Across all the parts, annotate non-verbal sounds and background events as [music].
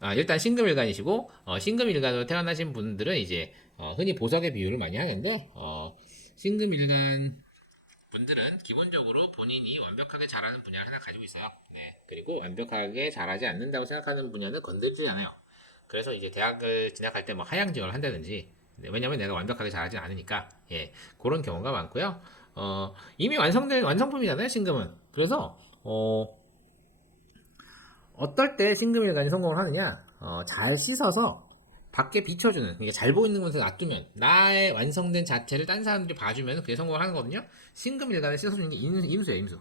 아, 일단 신금일간이시고 어, 신금일간으로 태어나신 분들은 이제 어, 흔히 보석의 비유를 많이 하는데 어, 신금일간 분들은 기본적으로 본인이 완벽하게 잘하는 분야를 하나 가지고 있어요. 네. 그리고 완벽하게 잘하지 않는다고 생각하는 분야는 건들지 않아요. 그래서 이제 대학을 진학할 때 뭐 하향 지원을 한다든지 네, 왜냐면 내가 완벽하게 잘하지 않으니까 예 그런 경우가 많고요. 어 이미 완성된 완성품이잖아요 신금은. 그래서 어 어떨 때 신금일간이 성공을 하느냐? 어, 잘 씻어서 밖에 비춰주는, 이게 잘 보이는 곳에 놔두면, 나의 완성된 자체를 딴 사람들이 봐주면 그게 성공을 하는 거거든요? 신금일간을 씻어주는 게 임수, 임수예요, 임수.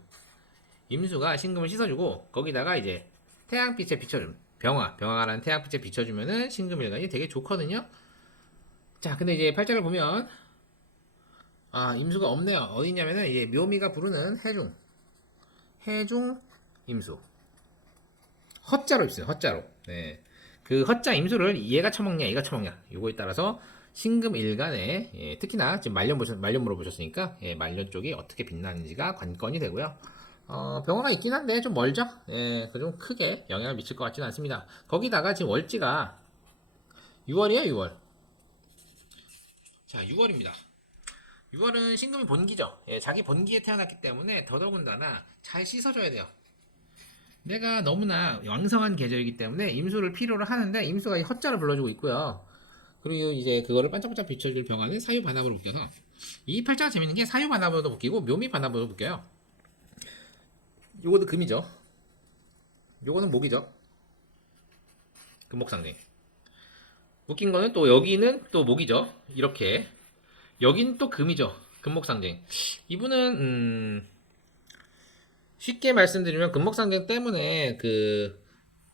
임수가 신금을 씻어주고, 거기다가 이제 태양빛에 비춰줌. 병화, 병화라는 태양빛에 비춰주면은 신금일간이 되게 좋거든요? 자, 근데 이제 팔자를 보면, 아, 임수가 없네요. 어디 있냐면은 이제 묘미가 부르는 해중. 해중, 임수. 헛자로 있어요. 헛자로. 네. 그 헛자 임수를 얘가 처먹냐, 얘가 처먹냐. 요거에 따라서 신금 일간에 예, 특히나 지금 말년 보셨, 말년 물어보셨으니까 예, 말년 쪽이 어떻게 빛나는지가 관건이 되고요. 어, 병화가 있긴 한데 좀 멀죠? 예, 그 좀 크게 영향을 미칠 것 같지는 않습니다. 거기다가 지금 월지가 6월이에요, 6월. 자, 6월입니다. 6월은 신금이 본기죠. 예, 자기 본기에 태어났기 때문에 더더군다나 잘 씻어줘야 돼요. 내가 너무나 왕성한 계절이기 때문에 임수를 필요로 하는데 임수가 이 헛자를 불러주고 있고요. 그리고 이제 그거를 반짝반짝 비춰줄 병화는 사유 반합으로 묶여서 이 팔자가 재밌는 게 사유 반합으로도 묶이고 묘미 반합으로도 묶여요. 요것도 금이죠. 요거는 목이죠. 금목상징. 묶인 거는 또 여기는 또 목이죠. 이렇게. 여긴 또 금이죠. 금목상징. 이분은 음 쉽게 말씀드리면 금목상경 때문에 그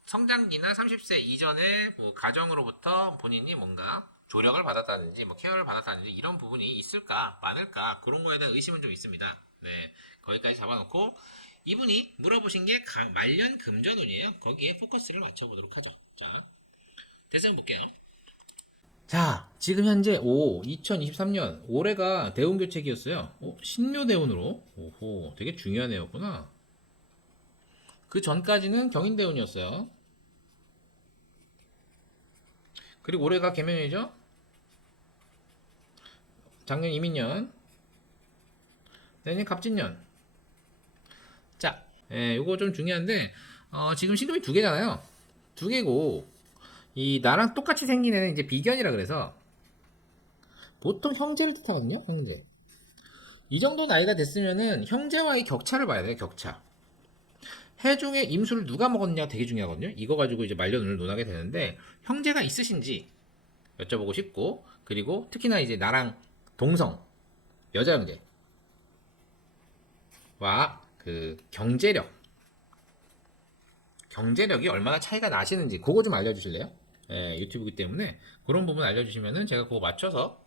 성장기나 30세 이전에 그 가정으로부터 본인이 뭔가 조력을 받았다든지 뭐 케어를 받았다든지 이런 부분이 있을까 많을까 그런 거에 대한 의심은 좀 있습니다. 네 거기까지 잡아놓고 이분이 물어보신 게 가- 말년 금전운이에요. 거기에 포커스를 맞춰보도록 하죠. 자 대상 볼게요. 자, 지금 현재 오 2023년 올해가 대운 교체기였어요. 어, 신묘 대운으로. 오호, 되게 중요한 해였구나. 그 전까지는 경인 대운이었어요. 그리고 올해가 개면이죠. 작년 이민년. 내년 갑진년. 자, 예, 요거 좀 중요한데 어, 지금 신금이 두 개잖아요. 두 개고 이 나랑 똑같이 생긴 애는 이제 비견이라 그래서 보통 형제를 뜻하거든요. 형제. 이 정도 나이가 됐으면은 형제와의 격차를 봐야 돼요. 격차. 해 중에 임수를 누가 먹었냐 되게 중요하거든요. 이거 가지고 이제 말년을 논하게 되는데 형제가 있으신지 여쭤보고 싶고 그리고 특히나 이제 나랑 동성 여자 형제와 그 경제력 경제력이 얼마나 차이가 나시는지 그거 좀 알려주실래요? 예, 유튜브이기 때문에 그런 부분 알려주시면은 제가 그거 맞춰서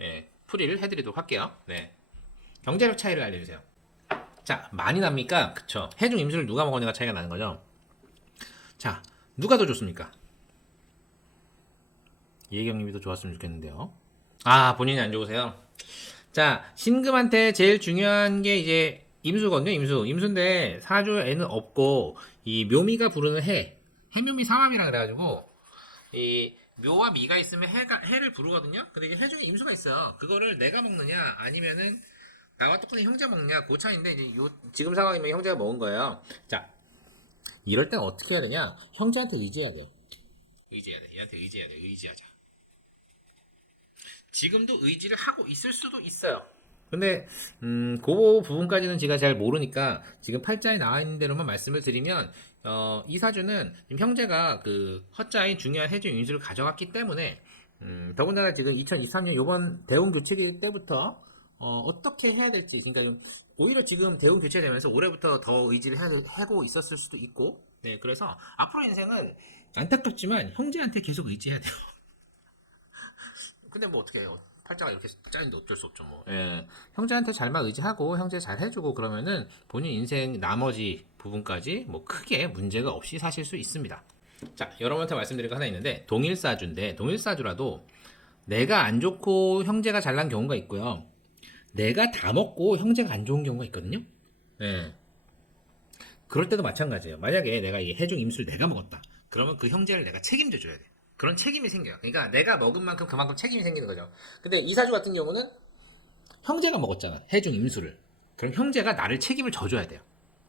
예, 풀이를 해드리도록 할게요. 네. 경제력 차이를 알려주세요. 자, 많이 납니까? 그쵸. 해중 임수를 누가 먹었냐가 차이가 나는 거죠. 자, 누가 더 좋습니까? 이혜경님이 더 좋았으면 좋겠는데요. 아, 본인이 안 좋으세요? 자, 신금한테 제일 중요한 게 이제 임수거든요, 임수. 임수인데 사주에는 없고, 이 묘미가 부르는 해. 해묘미 삼합이라 그래가지고, 이 묘와 미가 있으면 해가, 해를 부르거든요? 근데 이게 해 중에 임수가 있어요. 그거를 내가 먹느냐, 아니면은 나와 똑같은 형제 먹냐, 그 차이인데, 이제 요, 지금 상황이면 형제가 먹은 거예요. 자, 이럴 땐 어떻게 해야 되냐? 형제한테 의지해야 돼요. 의지해야 돼. 얘한테 의지해야 돼. 의지하자. 지금도 의지를 하고 있을 수도 있어요. 근데 음, 그 부분까지는 제가 잘 모르니까 지금 팔자에 나와 있는 대로만 말씀을 드리면 어, 이 사주는 형제가 그 허자인 중요한 해중 인수를 가져갔기 때문에 음, 더군다나 지금 2023년 요번 대운 교체기 때부터 어, 떻게 해야 될지 그러니까 좀 오히려 지금 대운 교체되면서 올해부터 더 의지를 해, 하고 있었을 수도 있고 네 그래서 앞으로 인생은 안타깝지만 형제한테 계속 의지해야 돼요. [laughs] 근데 뭐 어떻게 해요? 팔자가 이렇게 짜인데 어쩔 수 없죠 뭐. 예. 형제한테 잘만 의지하고 형제 잘 해주고 그러면은 본인 인생 나머지 부분까지 뭐 크게 문제가 없이 사실 수 있습니다. 자, 여러분한테 말씀드릴 거 하나 있는데 동일사주인데 동일사주라도 내가 안 좋고 형제가 잘난 경우가 있고요. 내가 다 먹고 형제가 안 좋은 경우가 있거든요. 예. 그럴 때도 마찬가지예요. 만약에 내가 이 해중 임수를 내가 먹었다. 그러면 그 형제를 내가 책임져 줘야 돼. 그런 책임이 생겨요. 그러니까 내가 먹은 만큼 그만큼 책임이 생기는 거죠. 근데 이사주 같은 경우는 형제가 먹었잖아. 해준 임수를. 그럼 형제가 나를 책임을 져줘야 돼요.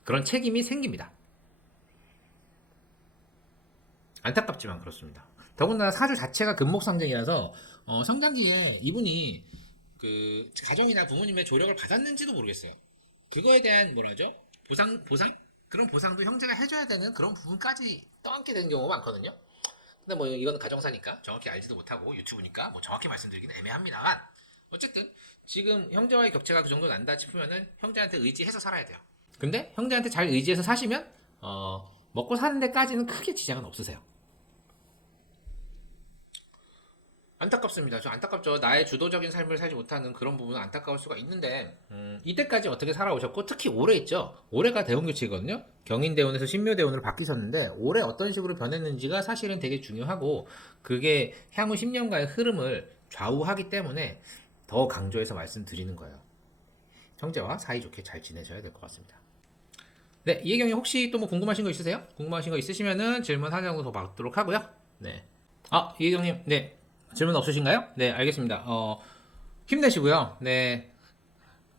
그런 책임이 생깁니다. 안타깝지만 그렇습니다. 더군다나 사주 자체가 금목상쟁이라서 어, 성장기에 이분이 그 가정이나 부모님의 조력을 받았는지도 모르겠어요. 그거에 대한 뭐라죠? 보상 보상 그런 보상도 형제가 해줘야 되는 그런 부분까지 떠안게 되는 경우가 많거든요. 근데 뭐 이건 가정사니까 정확히 알지도 못하고 유튜브니까 뭐 정확히 말씀드리기는 애매합니다만 어쨌든 지금 형제와의 격차가 그 정도 난다 싶으면은 형제한테 의지해서 살아야 돼요. 근데 형제한테 잘 의지해서 사시면 어, 먹고 사는 데까지는 크게 지장은 없으세요. 안타깝습니다. 저 안타깝죠. 나의 주도적인 삶을 살지 못하는 그런 부분은 안타까울 수가 있는데 음, 이때까지 어떻게 살아오셨고 특히 올해 있죠. 올해가 대운교체거든요. 경인대운에서 신묘대운으로 바뀌셨는데 올해 어떤 식으로 변했는지가 사실은 되게 중요하고 그게 향후 10년간의 흐름을 좌우하기 때문에 더 강조해서 말씀드리는 거예요. 형제와 사이좋게 잘 지내셔야 될 것 같습니다. 네, 이혜경이 혹시 또 뭐 궁금하신 거 있으세요? 궁금하신 거 있으시면은 질문 하나 정도 더 받도록 하고요. 네. 아, 이혜경님, 네. 질문 없으신가요? 네, 알겠습니다. 어, 힘내시고요. 네.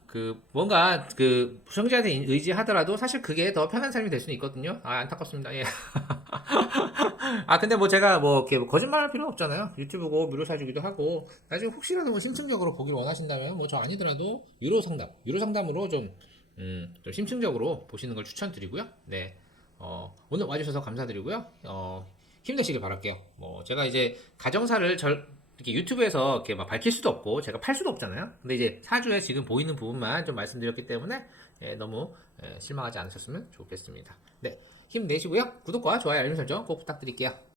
그, 뭔가, 그, 형제한테 의지하더라도 사실 그게 더 편한 삶이 될 수는 있거든요. 아, 안타깝습니다. 예. [laughs] 아, 근데 뭐 제가 뭐, 이렇게 거짓말 할 필요는 없잖아요. 유튜브고, 무료 사주기도 하고, 나중에 혹시라도 뭐 심층적으로 보기를 원하신다면, 뭐 저 아니더라도, 유료 상담, 유료 상담으로 좀, 음, 좀 심층적으로 보시는 걸 추천드리고요. 네. 어, 오늘 와주셔서 감사드리고요. 어, 힘내시길 바랄게요. 뭐, 제가 이제 가정사를 절, 이렇게 유튜브에서 이렇게 막 밝힐 수도 없고, 제가 팔 수도 없잖아요. 근데 이제 사주에 지금 보이는 부분만 좀 말씀드렸기 때문에, 예, 너무 예, 실망하지 않으셨으면 좋겠습니다. 네. 힘내시고요. 구독과 좋아요, 알림 설정 꼭 부탁드릴게요.